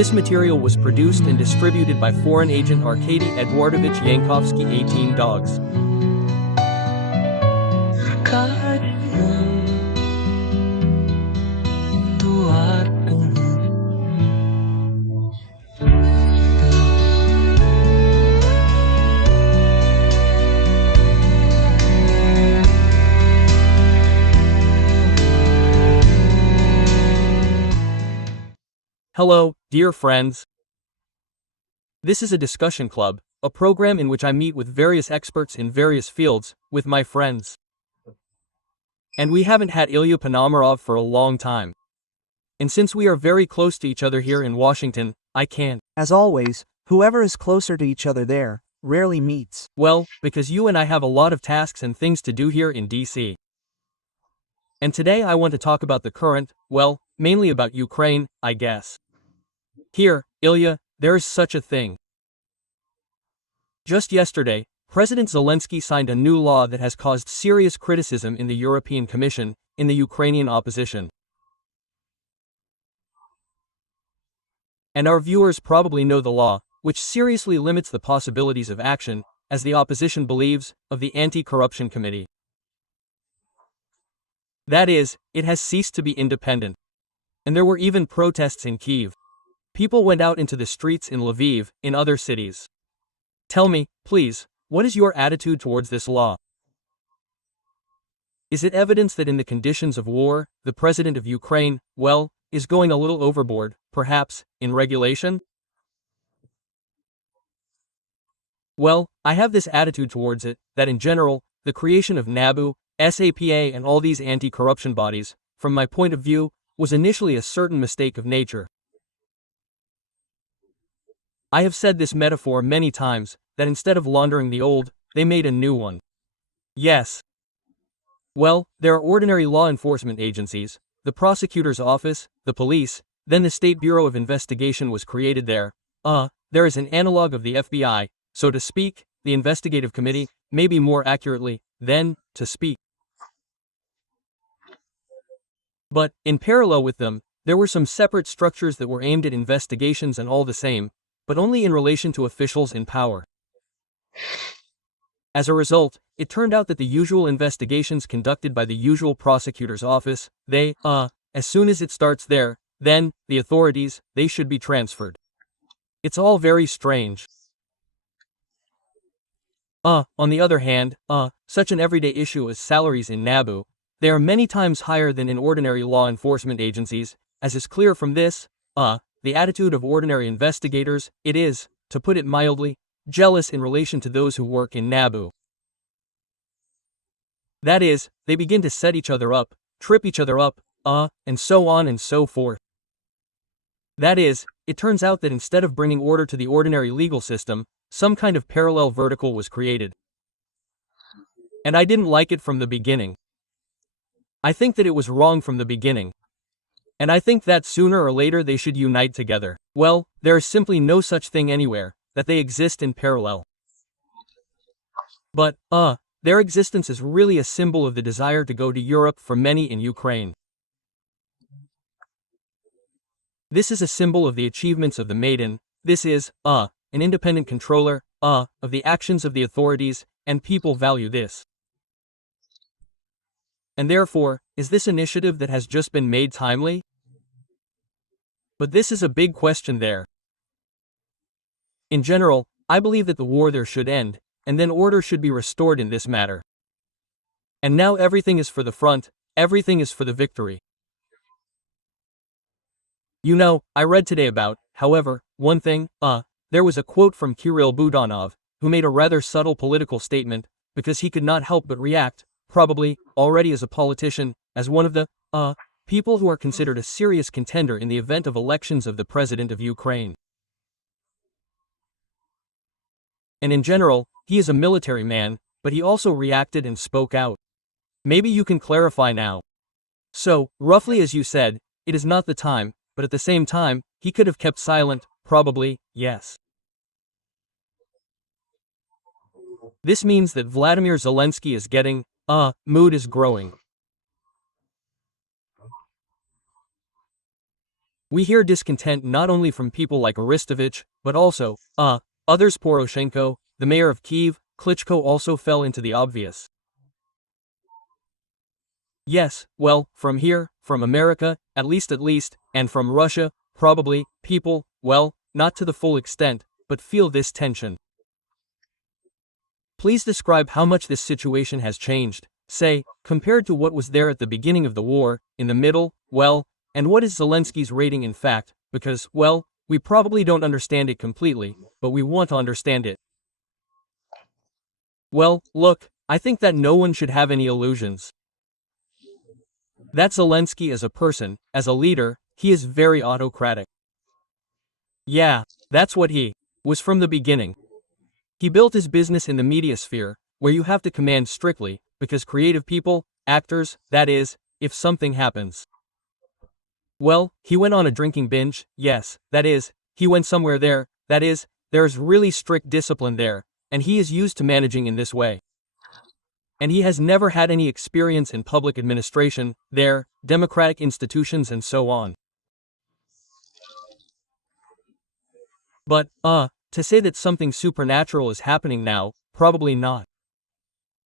This material was produced and distributed by foreign agent Arkady Eduardovich Yankovsky 18 Dogs. Hello, dear friends. This is a discussion club, a program in which I meet with various experts in various fields, with my friends. And we haven't had Ilya Ponomarev for a long time. And since we are very close to each other here in Washington, I can't. As always, whoever is closer to each other there, rarely meets. Well, because you and I have a lot of tasks and things to do here in DC. And today I want to talk about the current, well, mainly about Ukraine, I guess. Here, Ilya, there is such a thing. Just yesterday, President Zelensky signed a new law that has caused serious criticism in the European Commission, in the Ukrainian opposition. And our viewers probably know the law, which seriously limits the possibilities of action, as the opposition believes, of the Anti-Corruption Committee. That is, it has ceased to be independent. And there were even protests in Kiev. People went out into the streets in Lviv, in other cities. Tell me, please, what is your attitude towards this law? Is it evidence that in the conditions of war, the president of Ukraine, well, is going a little overboard, perhaps, in regulation? Well, I have this attitude towards it, that in general, the creation of NABU, SAPA and all these anti-corruption bodies, from my point of view, was initially a certain mistake of nature. I have said this metaphor many times, that instead of laundering the old, they made a new one. Yes. Well, there are ordinary law enforcement agencies, the prosecutor's office, the police, then the State Bureau of Investigation was created there. There is an analog of the FBI, so to speak, the investigative committee, maybe more accurately, then, to speak. But, in parallel with them, there were some separate structures that were aimed at investigations and all the same, but only in relation to officials in power. As a result, it turned out that the usual investigations conducted by the usual prosecutor's office, as soon as it starts there, then, the authorities, they should be transferred. It's all very strange. On the other hand, such an everyday issue as salaries in NABU, they are many times higher than in ordinary law enforcement agencies, as is clear from this, the attitude of ordinary investigators, it is, to put it mildly, jealous in relation to those who work in NABU. That is, they begin to set each other up, trip each other up, and so on and so forth. That is, it turns out that instead of bringing order to the ordinary legal system, some kind of parallel vertical was created. And I didn't like it from the beginning. I think that it was wrong from the beginning. And I think that sooner or later they should unite together. Well, there is simply no such thing anywhere, that they exist in parallel. But, their existence is really a symbol of the desire to go to Europe for many in Ukraine. This is a symbol of the achievements of the Maiden, this is, an independent controller, of the actions of the authorities, and people value this. And therefore, is this initiative that has just been made timely? But this is a big question there. In general, I believe that the war there should end, and then order should be restored in this matter. And now everything is for the front, everything is for the victory. You know, I read today about, however, one thing, there was a quote from Kirill Budanov, who made a rather subtle political statement, because he could not help but react, probably, already as a politician, as one of the, people who are considered a serious contender in the event of elections of the president of Ukraine. And in general, he is a military man, but he also reacted and spoke out. Maybe you can clarify now. So, roughly as you said, it is not the time, but at the same time, he could have kept silent, probably, yes. This means that Vladimir Zelensky is getting, mood is growing. We hear discontent not only from people like Aristovich, but also, others. Poroshenko, the mayor of Kiev, Klitschko also fell into the obvious. Yes, well, from here, from America, at least, and from Russia, probably, people, well, not to the full extent, but feel this tension. Please describe how much this situation has changed, say, compared to what was there at the beginning of the war, in the middle, well, and what is Zelensky's rating in fact, because, well, we probably don't understand it completely, but we want to understand it. Well, look, I think that no one should have any illusions. That Zelensky as a person, as a leader, he is very autocratic. Yeah, that's what he was from the beginning. He built his business in the media sphere, where you have to command strictly, because creative people, actors, that is, if something happens. Well, he went on a drinking binge, yes, that is, he went somewhere there, that is, there's really strict discipline there, and he is used to managing in this way. And he has never had any experience in public administration, there, democratic institutions and so on. But, to say that something supernatural is happening now, probably not.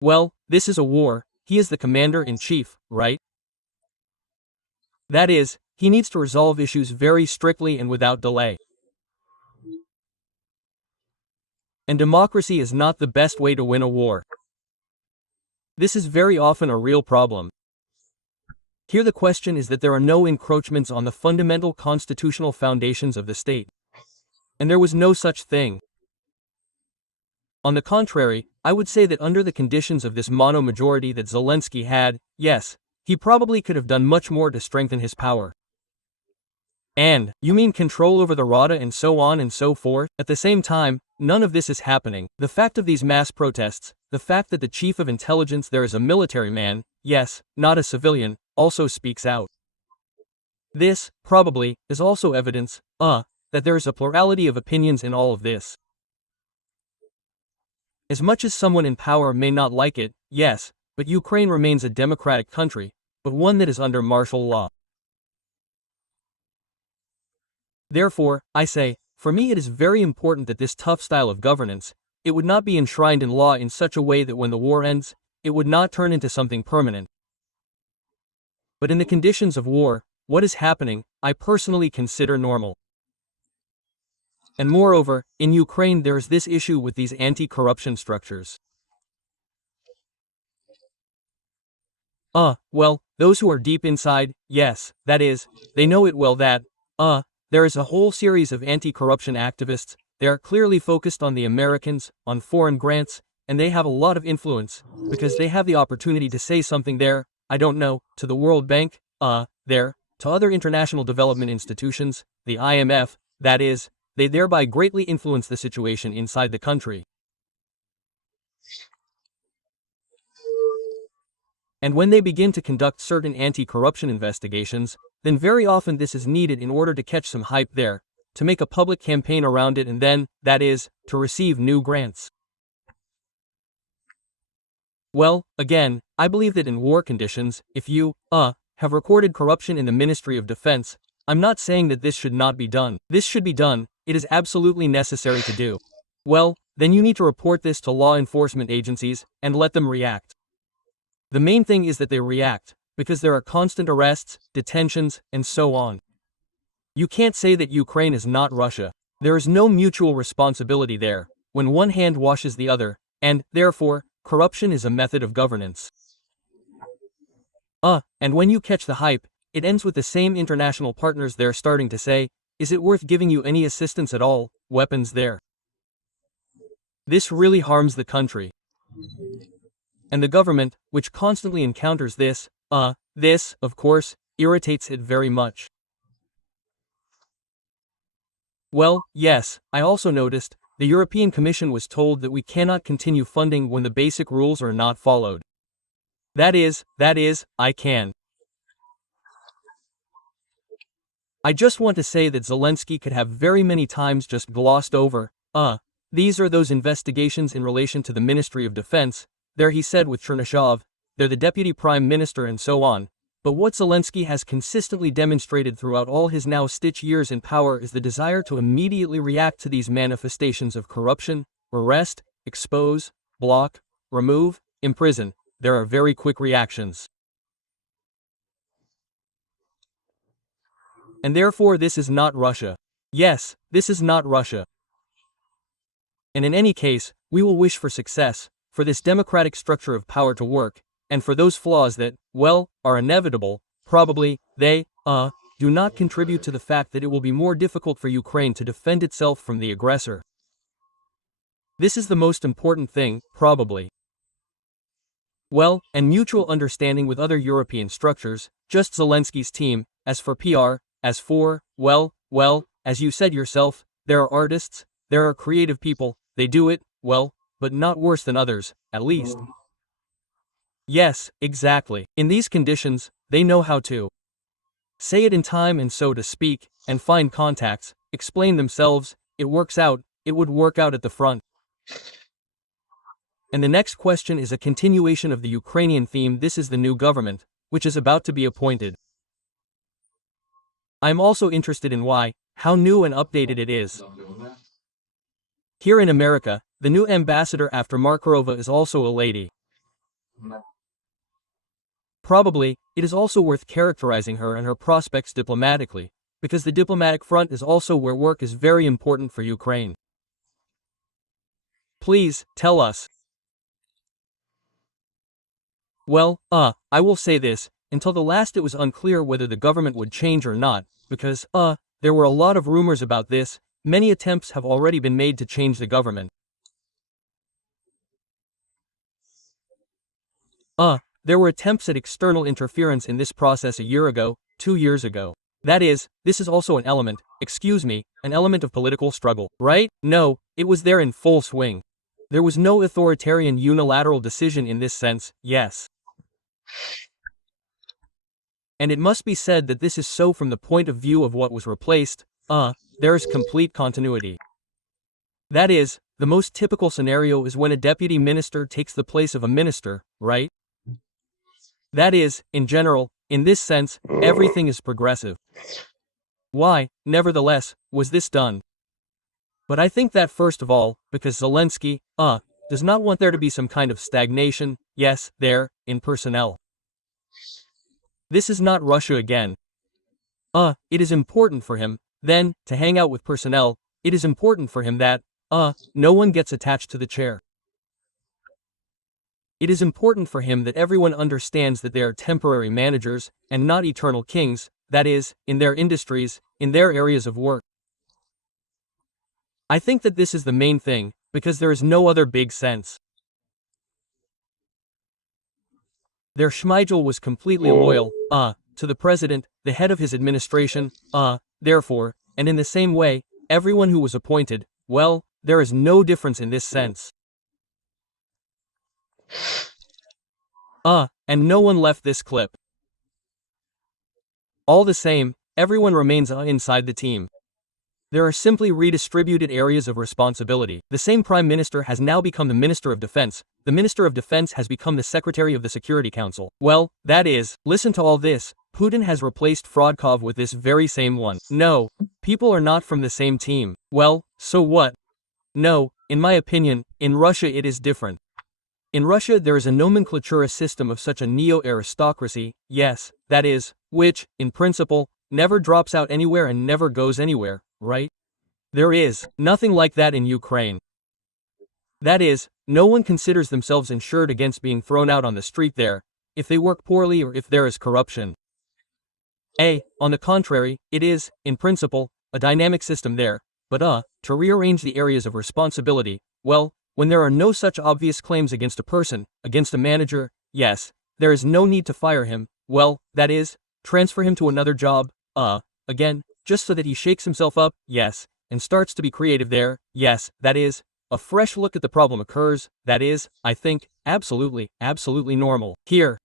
Well, this is a war, he is the commander-in-chief, right? That is, he needs to resolve issues very strictly and without delay. And democracy is not the best way to win a war. This is very often a real problem. Here the question is that there are no encroachments on the fundamental constitutional foundations of the state. And there was no such thing. On the contrary, I would say that under the conditions of this mono-majority that Zelensky had, yes, he probably could have done much more to strengthen his power. And, you mean control over the Rada and so on and so forth? At the same time, none of this is happening. The fact of these mass protests, the fact that the chief of intelligence there is a military man, yes, not a civilian, also speaks out. This, probably, is also evidence, that there is a plurality of opinions in all of this. As much as someone in power may not like it, yes, but Ukraine remains a democratic country, but one that is under martial law. Therefore, I say, for me it is very important that this tough style of governance, it would not be enshrined in law in such a way that when the war ends, it would not turn into something permanent. But in the conditions of war, what is happening, I personally consider normal. And moreover, in Ukraine there is this issue with these anti-corruption structures. Well, those who are deep inside, yes, that is, they know it well that, there is a whole series of anti-corruption activists, they are clearly focused on the Americans, on foreign grants, and they have a lot of influence, because they have the opportunity to say something there, I don't know, to the World Bank, there, to other international development institutions, the IMF, that is, they thereby greatly influence the situation inside the country. And when they begin to conduct certain anti-corruption investigations, then very often this is needed in order to catch some hype there, to make a public campaign around it and then, that is, to receive new grants. Well, again, I believe that in war conditions, if you, have recorded corruption in the Ministry of Defense, I'm not saying that this should not be done. This should be done, it is absolutely necessary to do. Well, then you need to report this to law enforcement agencies, and let them react. The main thing is that they react, because there are constant arrests, detentions, and so on. You can't say that Ukraine is not Russia. There is no mutual responsibility there, when one hand washes the other, and, therefore, corruption is a method of governance. And when you catch the hype, it ends with the same international partners there starting to say, is it worth giving you any assistance at all, weapons there? This really harms the country. And the government, which constantly encounters this, of course, irritates it very much. Well, yes, I also noticed, the European Commission was told that we cannot continue funding when the basic rules are not followed. That is, I can. I just want to say that Zelensky could have very many times just glossed over, these are those investigations in relation to the Ministry of Defense, there he said with Chernyshov, they're the Deputy Prime Minister and so on, But what Zelensky has consistently demonstrated throughout all his now stitch years in power is the desire to immediately react to these manifestations of corruption, arrest, expose, block, remove, imprison. There are very quick reactions. And therefore this is not Russia. Yes, this is not Russia. And in any case, we will wish for success, for this democratic structure of power to work, and for those flaws that, well, are inevitable, probably, they, do not contribute to the fact that it will be more difficult for Ukraine to defend itself from the aggressor. This is the most important thing, probably. Well, and mutual understanding with other European structures, just Zelensky's team. As for PR, as for, well, as you said yourself, there are artists, there are creative people, they do it, well, but not worse than others, at least. Yes, exactly. In these conditions, they know how to say it in time and so to speak, and find contacts, explain themselves, it works out, it would work out at the front. And the next question is a continuation of the Ukrainian theme. This is the new government, which is about to be appointed. I am also interested in how new and updated it is. Here in America, the new ambassador after Markarova is also a lady. Probably, it is also worth characterizing her and her prospects diplomatically, because the diplomatic front is also where work is very important for Ukraine. Please, tell us. Well, I will say this, until the last it was unclear whether the government would change or not, because, there were a lot of rumors about this. Many attempts have already been made to change the government. There were attempts at external interference in this process a year ago, 2 years ago. That is, this is also an element, an element of political struggle, right? No, it was there in full swing. There was no authoritarian unilateral decision in this sense, yes. And it must be said that this is so from the point of view of what was replaced. There is complete continuity. That is, the most typical scenario is when a deputy minister takes the place of a minister, right? That is, in general, in this sense, everything is progressive. Why, nevertheless, was this done? But I think that first of all, because Zelensky, does not want there to be some kind of stagnation, yes, there, in personnel. This is not Russia again. It is important for him, then, to hang out with personnel. It is important for him that, no one gets attached to the chair. It is important for him that everyone understands that they are temporary managers, and not eternal kings, that is, in their industries, in their areas of work. I think that this is the main thing, because there is no other big sense. Their Schmeigel was completely loyal, to the president, the head of his administration, therefore, and in the same way, everyone who was appointed, well, there is no difference in this sense. And no one left this clip. All the same, everyone remains inside the team. There are simply redistributed areas of responsibility. The same prime minister has now become the minister of defense. The minister of defense has become the secretary of the Security Council. Well, that is, listen to all this. Putin has replaced Frodkov with this very same one. No, people are not from the same team. Well, so what? No, in my opinion, in Russia it is different. In Russia there is a nomenclatura system of such a neo-aristocracy, yes, that is, which, in principle, never drops out anywhere and never goes anywhere, right? There is nothing like that in Ukraine. That is, no one considers themselves insured against being thrown out on the street there, if they work poorly or if there is corruption. On the contrary, it is, in principle, a dynamic system there, but to rearrange the areas of responsibility, well, when there are no such obvious claims against a person, against a manager, yes, there is no need to fire him, well, that is, transfer him to another job, again, just so that he shakes himself up, yes, and starts to be creative there, yes, that is, a fresh look at the problem occurs, that is, I think, absolutely normal. Here.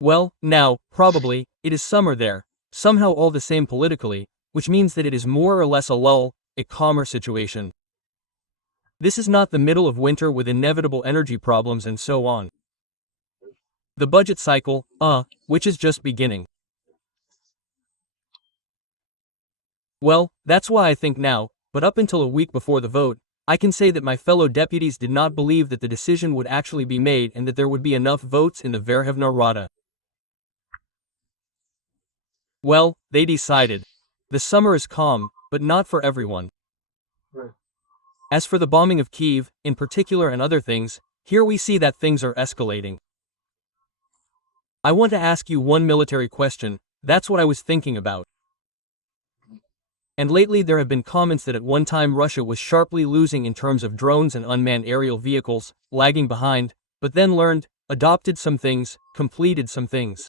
Well, now, probably, it is summer there, somehow all the same politically, which means that it is more or less a lull, a calmer situation. This is not the middle of winter with inevitable energy problems and so on. The budget cycle, which is just beginning. Well, that's why I think now, but up until a week before the vote, I can say that my fellow deputies did not believe that the decision would actually be made and that there would be enough votes in the Verkhovna Rada. Well, they decided. The summer is calm, but not for everyone. As for the bombing of Kiev, in particular, and other things, here we see that things are escalating. I want to ask you one military question, that's what I was thinking about. And lately there have been comments that at one time Russia was sharply losing in terms of drones and unmanned aerial vehicles, lagging behind, but then learned, adopted some things, completed some things.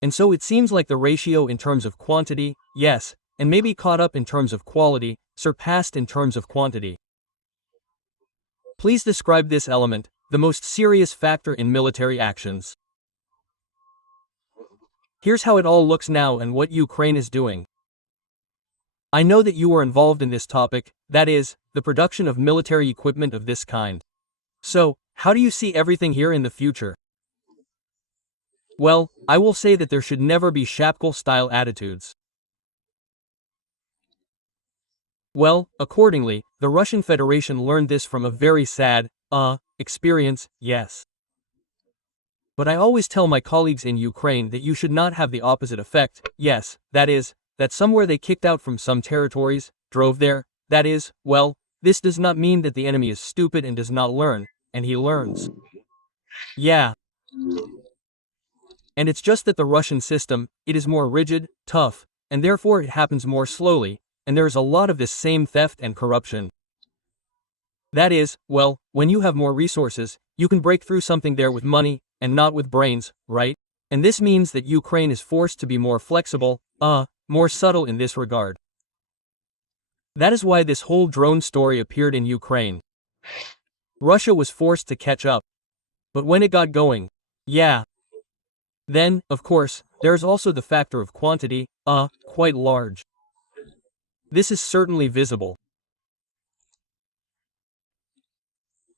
And so it seems like the ratio in terms of quantity, yes, and maybe caught up in terms of quality, surpassed in terms of quantity. Please describe this element, the most serious factor in military actions. Here's how it all looks now and what Ukraine is doing. I know that you are involved in this topic, that is, the production of military equipment of this kind. So, how do you see everything here in the future? Well, I will say that there should never be Shapkal-style attitudes. Well, accordingly, the Russian Federation learned this from a very sad, experience, yes. But I always tell my colleagues in Ukraine that you should not have the opposite effect, yes, that is, that somewhere they kicked out from some territories, drove there, that is, well, this does not mean that the enemy is stupid and does not learn, and he learns. Yeah. And it's just that the Russian system, it is more rigid, tough, and therefore it happens more slowly, and there is a lot of this same theft and corruption. That is, well, when you have more resources, you can break through something there with money, and not with brains, right? And this means that Ukraine is forced to be more flexible, more subtle in this regard. That is why this whole drone story appeared in Ukraine. Russia was forced to catch up. But when it got going, yeah. Then, of course, there is also the factor of quantity, quite large. This is certainly visible.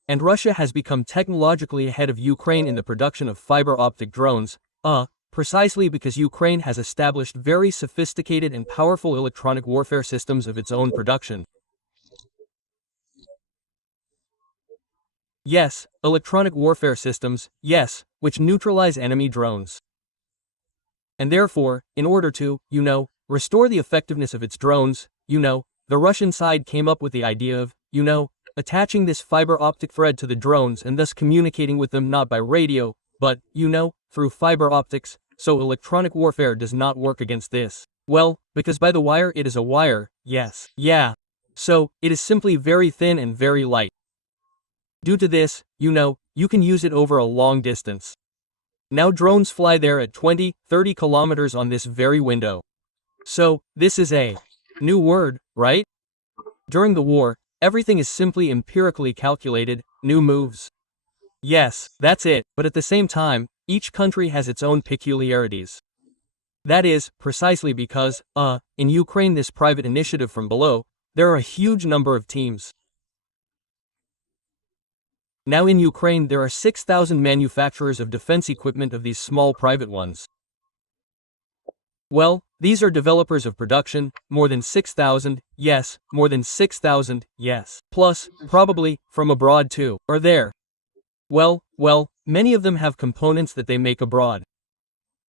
And Russia has become technologically ahead of Ukraine in the production of fiber optic drones, precisely because Ukraine has established very sophisticated and powerful electronic warfare systems of its own production. Yes, electronic warfare systems, yes, which neutralize enemy drones. And therefore, in order to, restore the effectiveness of its drones, the Russian side came up with the idea of, attaching this fiber optic thread to the drones and thus communicating with them not by radio, but, through fiber optics, so electronic warfare does not work against this. Well, because by the wire it is a wire, yes, yeah. So, it is simply very thin and very light. Due to this, you can use it over a long distance. Now drones fly there at 20, 30 kilometers on this very window. So, this is a new word, right? During the war, everything is simply empirically calculated, new moves. Yes, that's it, but at the same time, each country has its own peculiarities. That is, precisely because, in Ukraine this private initiative from below, there are a huge number of teams. Now in Ukraine there are 6,000 manufacturers of defense equipment of these small private ones. Well, these are developers of production, more than 6,000, yes, more than 6,000, yes. Plus, probably, from abroad too, or there. Well, many of them have components that they make abroad.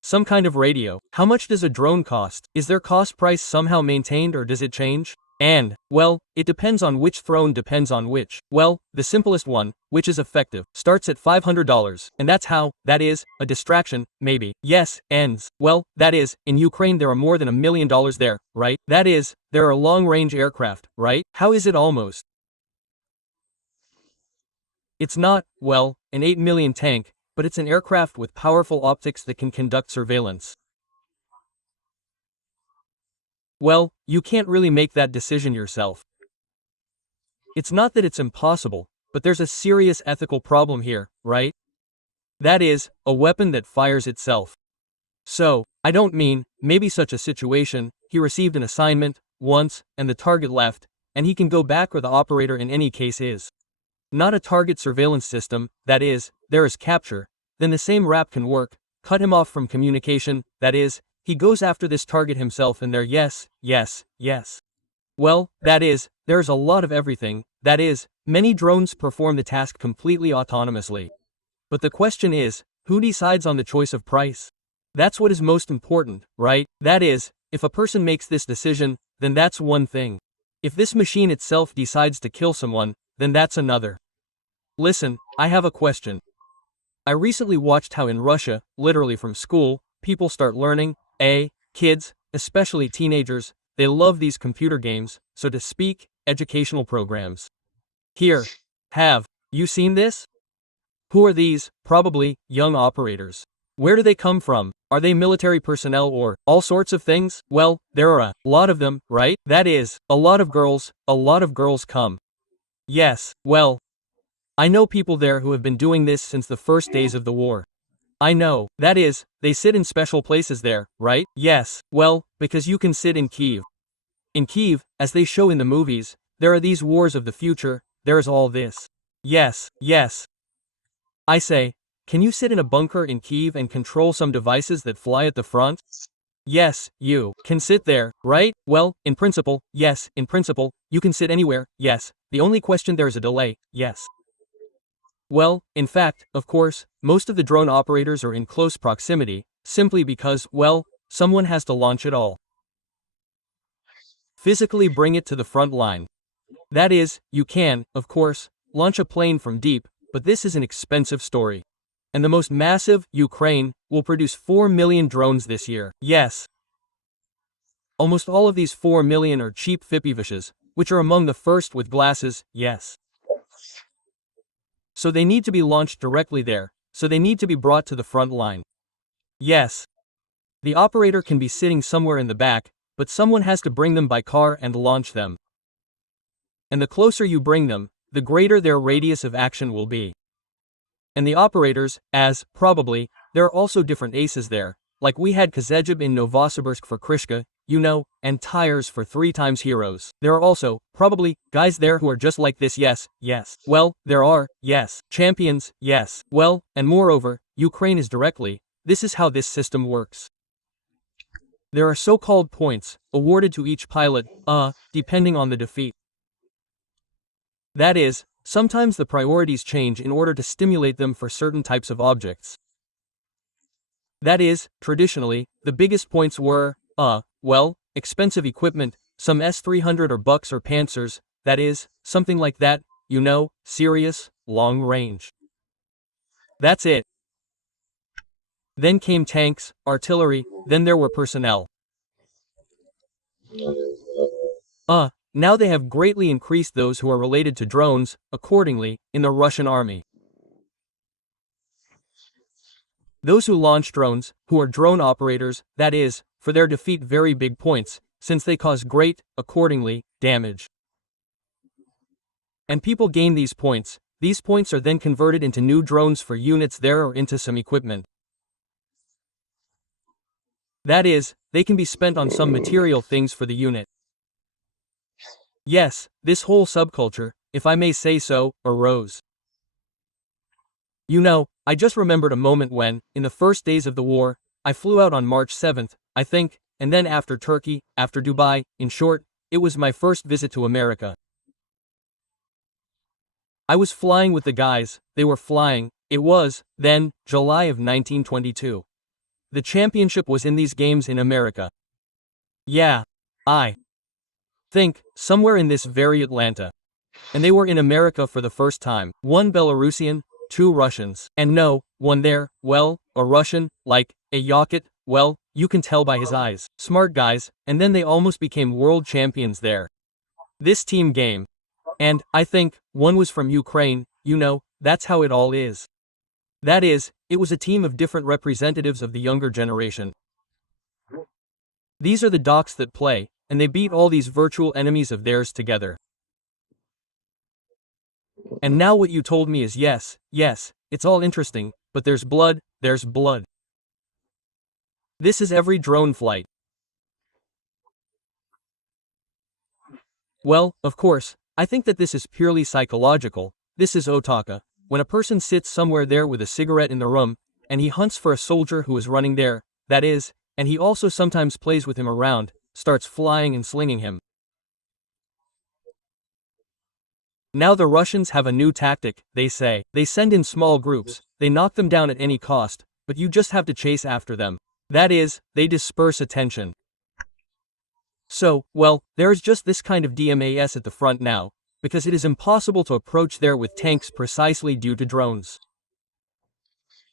Some kind of radio. How much does a drone cost? Is their cost price somehow maintained or does it change? And, well, it depends on which throne depends on which. Well, the simplest one, which is effective, starts at $500, and that's how, that is, a distraction, maybe. Yes, ends. Well, that is, in Ukraine there are more than $1 million there, right? That is, there are long-range aircraft, right? How is it almost? It's not, well, an 8 million tank, but it's an aircraft with powerful optics that can conduct surveillance. Well, you can't really make that decision yourself. It's not that it's impossible, but there's a serious ethical problem here, right? That is, a weapon that fires itself. So, I don't mean, maybe such a situation, he received an assignment, once, and the target left, and he can go back or the operator in any case is. Not a target surveillance system, that is, there is capture, then the same rap can work, cut him off from communication, that is, he goes after this target himself and there yes, yes, yes. Well, that is, there's a lot of everything, that is, many drones perform the task completely autonomously. But the question is, who decides on the choice of price? That's what is most important, right? That is, if a person makes this decision, then that's one thing. If this machine itself decides to kill someone, then that's another. Listen, I have a question. I recently watched how in Russia, literally from school, people start learning, kids, especially teenagers, they love these computer games, so to speak, educational programs. Here, have you seen this? Who are these, probably, young operators? Where do they come from? Are they military personnel or all sorts of things? Well, there are a lot of them, right? That is, a lot of girls come. Yes, well, I know people there who have been doing this since the first days of the war. I know, that is, they sit in special places there, right? Yes, well, because you can sit in Kiev. In Kiev, as they show in the movies, there are these wars of the future, there's all this. Yes, yes. I say, can you sit in a bunker in Kiev and control some devices that fly at the front? Yes, you can sit there, right? Well, in principle, yes, in principle, you can sit anywhere, yes. The only question there is a delay, yes. Well, in fact, of course, most of the drone operators are in close proximity, simply because, well, someone has to launch it all. Physically bring it to the front line. That is, you can, of course, launch a plane from deep, but this is an expensive story. And the most massive, Ukraine, will produce 4 million drones this year. Yes. Almost all of these 4 million are cheap FPVs, which are among the first with glasses, yes. So they need to be launched directly there, so they need to be brought to the front line. Yes. The operator can be sitting somewhere in the back, but someone has to bring them by car and launch them. And the closer you bring them, the greater their radius of action will be. And the operators, as, probably, there are also different aces there, like we had Kazejib in Novosibirsk for Krishka, you know, and Tires for 3 times heroes. There are also, probably, guys there who are just like this yes, yes. Well, there are, yes. Champions, yes. Well, and moreover, Ukraine is directly, this is how this system works. There are so-called points, awarded to each pilot, depending on the defeat. That is, sometimes the priorities change in order to stimulate them for certain types of objects. That is, traditionally, the biggest points were, well, expensive equipment, some S-300 or Bucks or Panzers, that is, something like that, you know, serious, long range. That's it. Then came tanks, artillery, then there were personnel. Now they have greatly increased those who are related to drones, accordingly, in the Russian army. Those who launch drones, who are drone operators, that is, for their defeat very big points, since they cause great, accordingly, damage. And people gain these points are then converted into new drones for units there or into some equipment. That is, they can be spent on some material things for the unit. Yes, this whole subculture, if I may say so, arose. You know, I just remembered a moment when, in the first days of the war, I flew out on March 7th, I think, and then after Turkey, after Dubai, in short, it was my first visit to America. I was flying with the guys, they were flying, it was, then, July of 1922. The championship was in these games in America. Yeah, I think, somewhere in this very Atlanta. And they were in America for the first time. 1 Belarusian, 2 Russians. And no, one there, well, a Russian, like, a Yakut, well, you can tell by his eyes. Smart guys, and then they almost became world champions there. This team game. And, I think, one was from Ukraine, you know, that's how it all is. That is, it was a team of different representatives of the younger generation. These are the docs that play, and they beat all these virtual enemies of theirs together. And now what you told me is yes, it's all interesting, but there's blood. This is every drone flight. Well, of course, I think that this is purely psychological, this is otaka. When a person sits somewhere there with a cigarette in the room, and he hunts for a soldier who is running there, that is, and he also sometimes plays with him around, starts flying and slinging him. Now the Russians have a new tactic, they say. They send in small groups, they knock them down at any cost, but you just have to chase after them. That is, they disperse attention. So, well, there is just this kind of DMAS at the front now, because it is impossible to approach there with tanks precisely due to drones.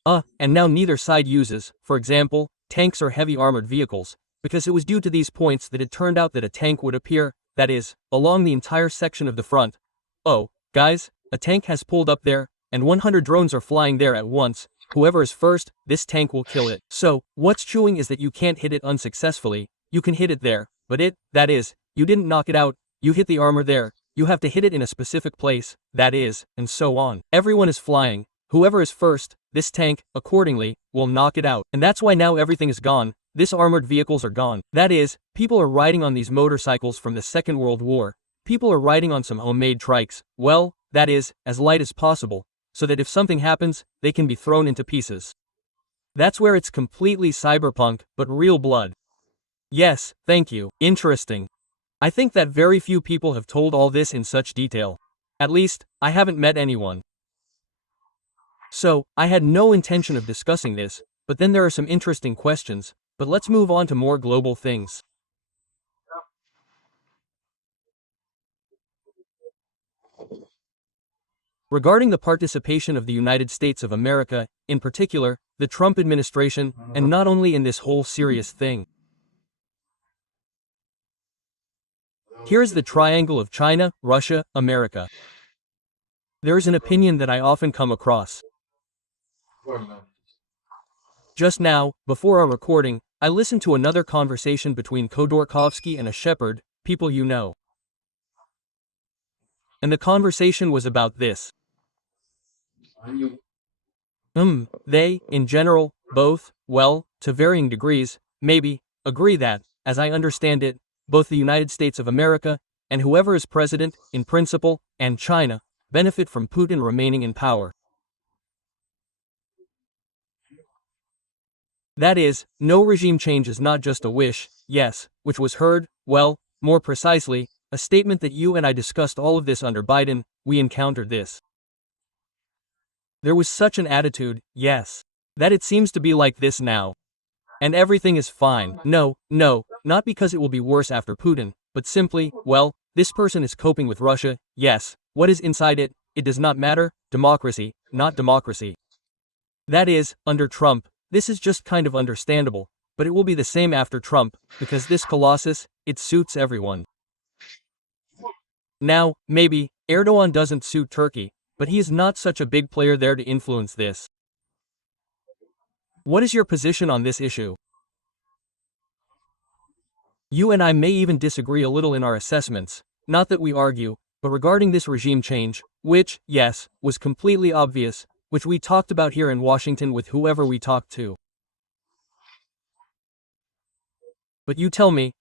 And now neither side uses, for example, tanks or heavy armored vehicles, because it was due to these points that it turned out that a tank would appear, that is, along the entire section of the front. Oh, guys, a tank has pulled up there, and 100 drones are flying there at once. Whoever is first, this tank will kill it. So, what's chewing is that you can't hit it unsuccessfully, you can hit it there, but that is, you didn't knock it out, you hit the armor there, you have to hit it in a specific place, that is, and so on. Everyone is flying, whoever is first, this tank, accordingly, will knock it out. And that's why now everything is gone, these armored vehicles are gone. That is, people are riding on these motorcycles from the Second World War, people are riding on some homemade trikes, well, that is, as light as possible, so that if something happens, they can be thrown into pieces. That's where it's completely cyberpunk, but real blood. Yes, thank you. Interesting. I think that very few people have told all this in such detail. At least, I haven't met anyone. So, I had no intention of discussing this, but then there are some interesting questions, but let's move on to more global things. Regarding the participation of the United States of America, in particular, the Trump administration, and not only in this whole serious thing. Here is the triangle of China, Russia, America. There is an opinion that I often come across. Just now, before our recording, I listened to another conversation between ЯНКОВСКИЙ and a shepherd, people you know. And the conversation was about this. They, in general, both, well, to varying degrees, maybe, agree that, as I understand it, both the United States of America, and whoever is president, in principle, and China, benefit from Putin remaining in power. That is, no regime change is not just a wish, yes, which was heard, well, more precisely, a statement that you and I discussed all of this under Biden, we encountered this. There was such an attitude, yes, that it seems to be like this now. And everything is fine. No, not because it will be worse after Putin, but simply, well, this person is coping with Russia, yes, what is inside it, it does not matter, democracy, not democracy. That is, under Trump, this is just kind of understandable, but it will be the same after Trump, because this colossus, it suits everyone. Now, maybe, Erdogan doesn't suit Turkey, but he is not such a big player there to influence this. What is your position on this issue? You and I may even disagree a little in our assessments, not that we argue, but regarding this regime change, which, yes, was completely obvious, which we talked about here in Washington with whoever we talked to. But you tell me,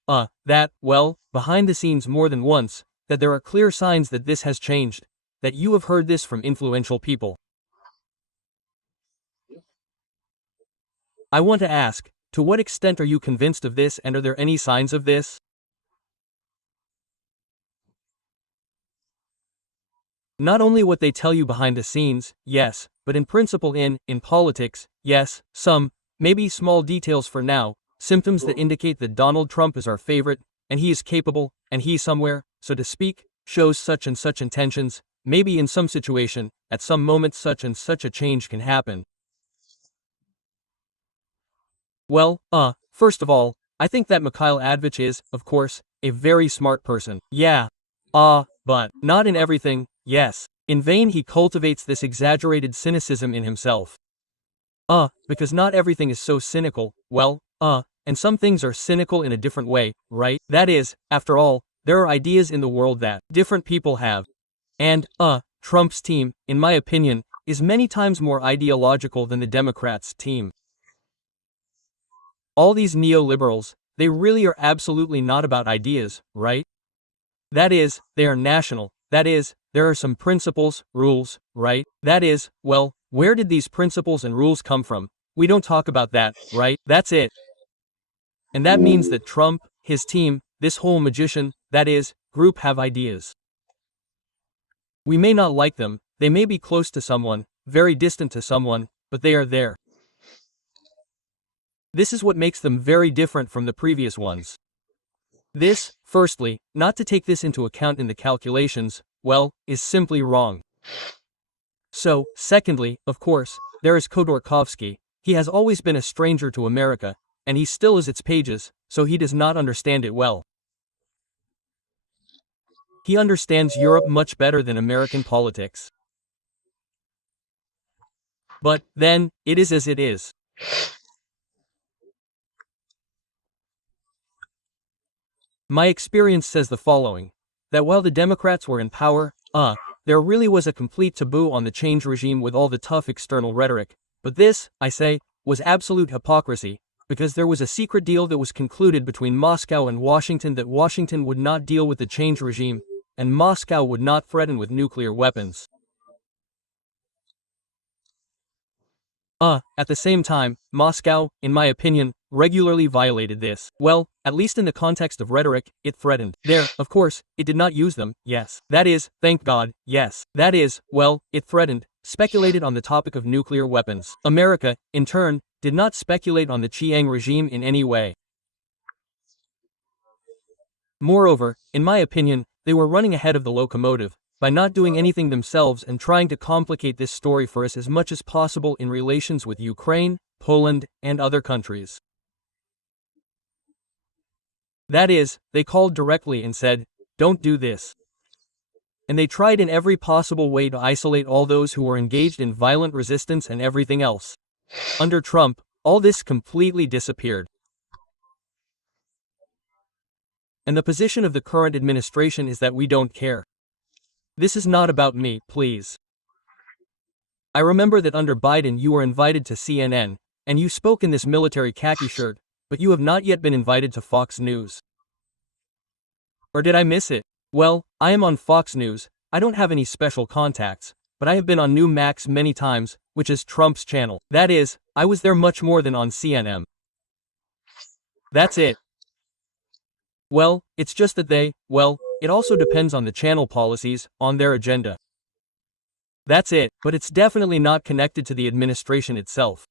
that, well, behind the scenes more than once, that there are clear signs that this has changed, that you have heard this from influential people. I want to ask, to what extent are you convinced of this, and are there any signs of this? Not only what they tell you behind the scenes, yes, but in principle in politics, yes, some, maybe small details for now, symptoms that indicate that Donald Trump is our favorite, and he is capable, and he somewhere, so to speak, shows such and such intentions, maybe in some situation, at some moment such and such a change can happen. Well, first of all, I think that Mikhail Advich is, of course, a very smart person. Yeah. But not in everything, yes. In vain he cultivates this exaggerated cynicism in himself. Because not everything is so cynical, well, and some things are cynical in a different way, right? That is, after all, there are ideas in the world that different people have. And, Trump's team, in my opinion, is many times more ideological than the Democrats' team. All these neoliberals, they really are absolutely not about ideas, right? That is, they are national, that is, there are some principles, rules, right? That is, well, where did these principles and rules come from? we don't talk about that, right? That's it. And that means that Trump, his team, this whole magician, that is, group have ideas. We may not like them, they may be close to someone, very distant to someone, but they are there. This is what makes them very different from the previous ones. This, firstly, not to take this into account in the calculations, well, is simply wrong. So, secondly, of course, there is Khodorkovsky. He has always been a stranger to America, and he still is its pages, so he does not understand it well. He understands Europe much better than American politics. But, then, it is as it is. My experience says the following, that while the Democrats were in power, there really was a complete taboo on the change regime with all the tough external rhetoric, but this, I say, was absolute hypocrisy, because there was a secret deal that was concluded between Moscow and Washington that Washington would not deal with the change regime, and Moscow would not threaten with nuclear weapons. At the same time, Moscow, in my opinion, regularly violated this. Well, at least in the context of rhetoric, it threatened. There, of course, it did not use them, yes. That is, thank God, yes. That is, well, it threatened, speculated on the topic of nuclear weapons. America, in turn, did not speculate on the Chiang regime in any way. Moreover, in my opinion, they were running ahead of the locomotive, by not doing anything themselves and trying to complicate this story for us as much as possible in relations with Ukraine, Poland, and other countries. That is, they called directly and said, don't do this. And they tried in every possible way to isolate all those who were engaged in violent resistance and everything else. Under Trump, all this completely disappeared. And the position of the current administration is that we don't care. This is not about me, please. I remember that under Biden you were invited to CNN, and you spoke in this military khaki shirt, but you have not yet been invited to Fox News. Or did I miss it? Well, I am on Fox News, I don't have any special contacts, but I have been on New Max many times, which is Trump's channel. That is, I was there much more than on CNN. That's it. Well, it's just that it also depends on the channel policies, on their agenda. That's it, but it's definitely not connected to the administration itself.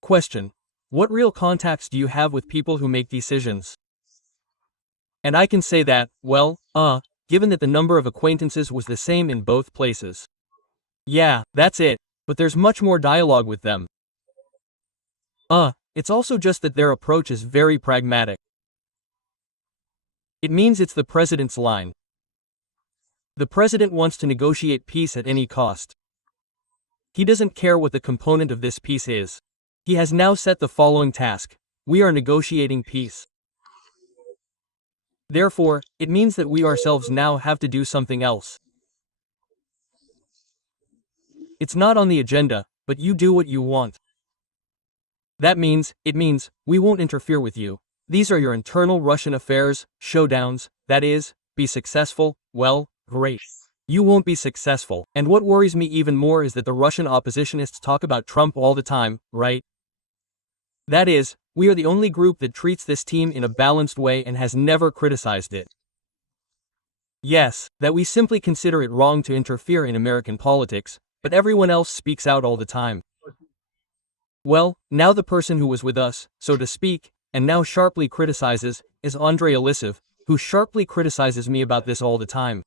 Question. What real contacts do you have with people who make decisions? And I can say that, given that the number of acquaintances was the same in both places. Yeah, that's it, but there's much more dialogue with them. It's also just that their approach is very pragmatic. It means it's the president's line. The president wants to negotiate peace at any cost. He doesn't care what the component of this peace is. He has now set the following task. We are negotiating peace. Therefore, it means that we ourselves now have to do something else. It's not on the agenda, but you do what you want. It means, we won't interfere with you. These are your internal Russian affairs, showdowns, that is, be successful, well, great. You won't be successful. And what worries me even more is that the Russian oppositionists talk about Trump all the time, right? That is, we are the only group that treats this team in a balanced way and has never criticized it. Yes, that we simply consider it wrong to interfere in American politics, but everyone else speaks out all the time. Well, now the person who was with us, so to speak, and now sharply criticizes, is Andrei Ilisev, who sharply criticizes me about this all the time.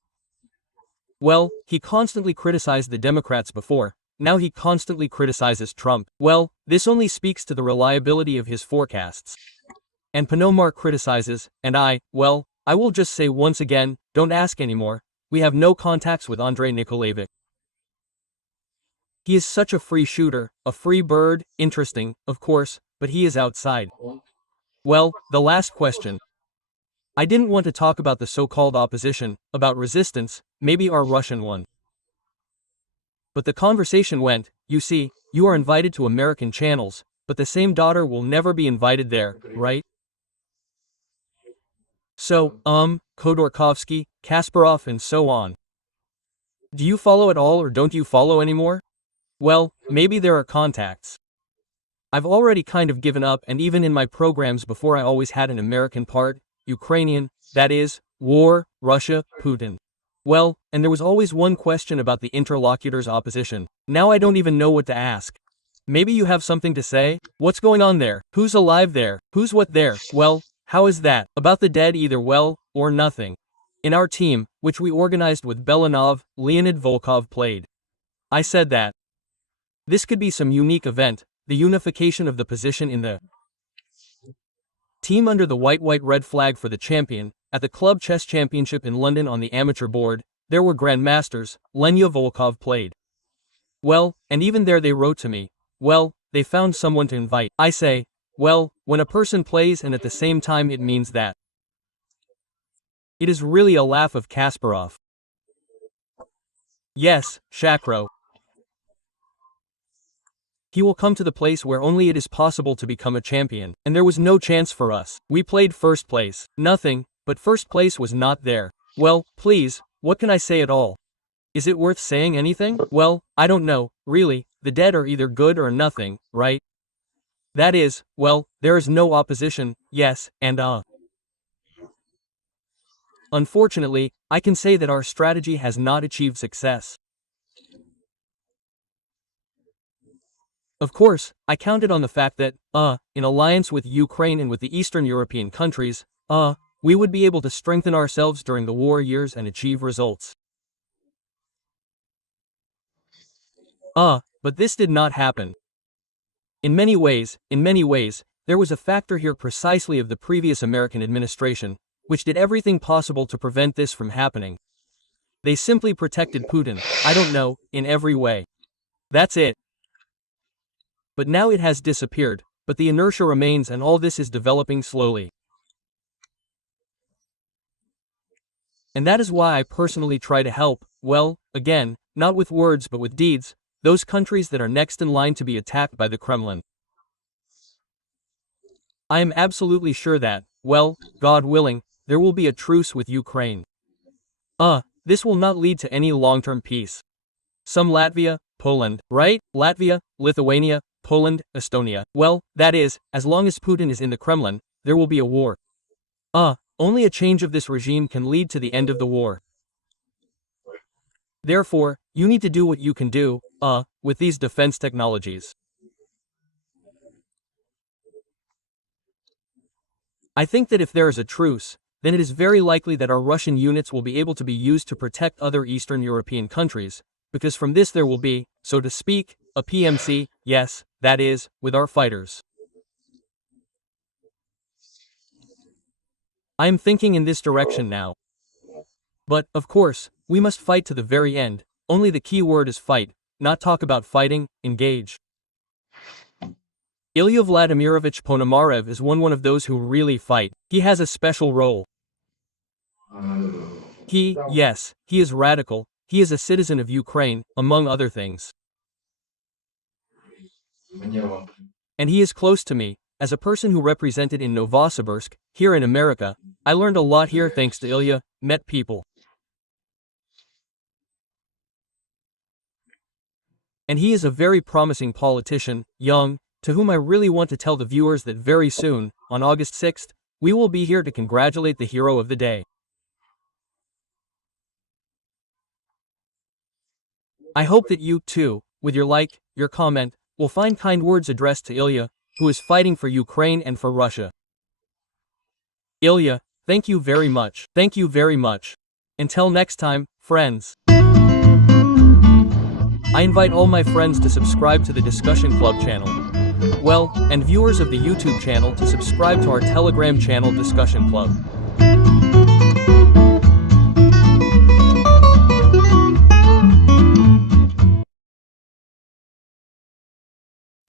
Well, he constantly criticized the Democrats before, now he constantly criticizes Trump. Well, this only speaks to the reliability of his forecasts. And Ponomarev criticizes, and I will just say once again, don't ask anymore, we have no contacts with Andrei Nikolaevich. He is such a free shooter, a free bird, interesting, of course, but he is outside. Well, the last question. I didn't want to talk about the so-called opposition, about resistance, maybe our Russian one. But the conversation went, you see, you are invited to American channels, but the same daughter will never be invited there, right? So, Khodorkovsky, Kasparov and so on. Do you follow at all or don't you follow anymore? Well, maybe there are contacts. I've already kind of given up, and even in my programs before I always had an American part, Ukrainian, that is, war, Russia, Putin. Well, and there was always one question about the interlocutor's opposition. Now I don't even know what to ask. Maybe you have something to say? What's going on there? Who's alive there? Who's what there? Well, how is that? About the dead, either well, or nothing. In our team, which we organized with Belanov, Leonid Volkov played. I said that this could be some unique event, the unification of the position in the team under the white red flag for the champion. At the club chess championship in London on the amateur board, there were grandmasters, Lenya Volkov played. Well, and even there they wrote to me, well, they found someone to invite. I say, well, when a person plays and at the same time it means that. It is really a laugh of Kasparov. Yes, Shakro. He will come to the place where only it is possible to become a champion. And there was no chance for us. We played first place. Nothing, but first place was not there. Well, please, what can I say at all? Is it worth saying anything? Well, I don't know, really, the dead are either good or nothing, right? That is, well, there is no opposition, yes, and Unfortunately, I can say that our strategy has not achieved success. Of course, I counted on the fact that, in alliance with Ukraine and with the Eastern European countries, we would be able to strengthen ourselves during the war years and achieve results. But this did not happen. In many ways, there was a factor here precisely of the previous American administration, which did everything possible to prevent this from happening. They simply protected Putin, I don't know, in every way. That's it. But now it has disappeared, but the inertia remains and all this is developing slowly. And that is why I personally try to help, well, again, not with words but with deeds, those countries that are next in line to be attacked by the Kremlin. I am absolutely sure that, well, God willing, there will be a truce with Ukraine. This will not lead to any long-term peace. Some Latvia, Poland, right? Latvia, Lithuania, Poland, Estonia. Well, that is, as long as Putin is in the Kremlin, there will be a war. Only a change of this regime can lead to the end of the war. Therefore, you need to do what you can do, with these defense technologies. I think that if there is a truce, then it is very likely that our Russian units will be able to be used to protect other Eastern European countries, because from this there will be, so to speak, a PMC, yes, that is, with our fighters. I am thinking in this direction now. But, of course, we must fight to the very end, only the key word is fight, not talk about fighting, engage. Ilya Vladimirovich Ponomarev is one of those who really fight. He has a special role. Yes, he is radical, he is a citizen of Ukraine, among other things. And he is close to me. As a person who represented in Novosibirsk, here in America, I learned a lot here thanks to Ilya, met people. And he is a very promising politician, young, to whom I really want to tell the viewers that very soon, on August 6th, we will be here to congratulate the hero of the day. I hope that you, too, with your like, your comment, will find kind words addressed to Ilya, who is fighting for Ukraine and for Russia. Ilya, thank you very much. Thank you very much. Until next time, friends. I invite all my friends to subscribe to the Discussion Club channel. Well, and viewers of the YouTube channel to subscribe to our Telegram channel Discussion Club.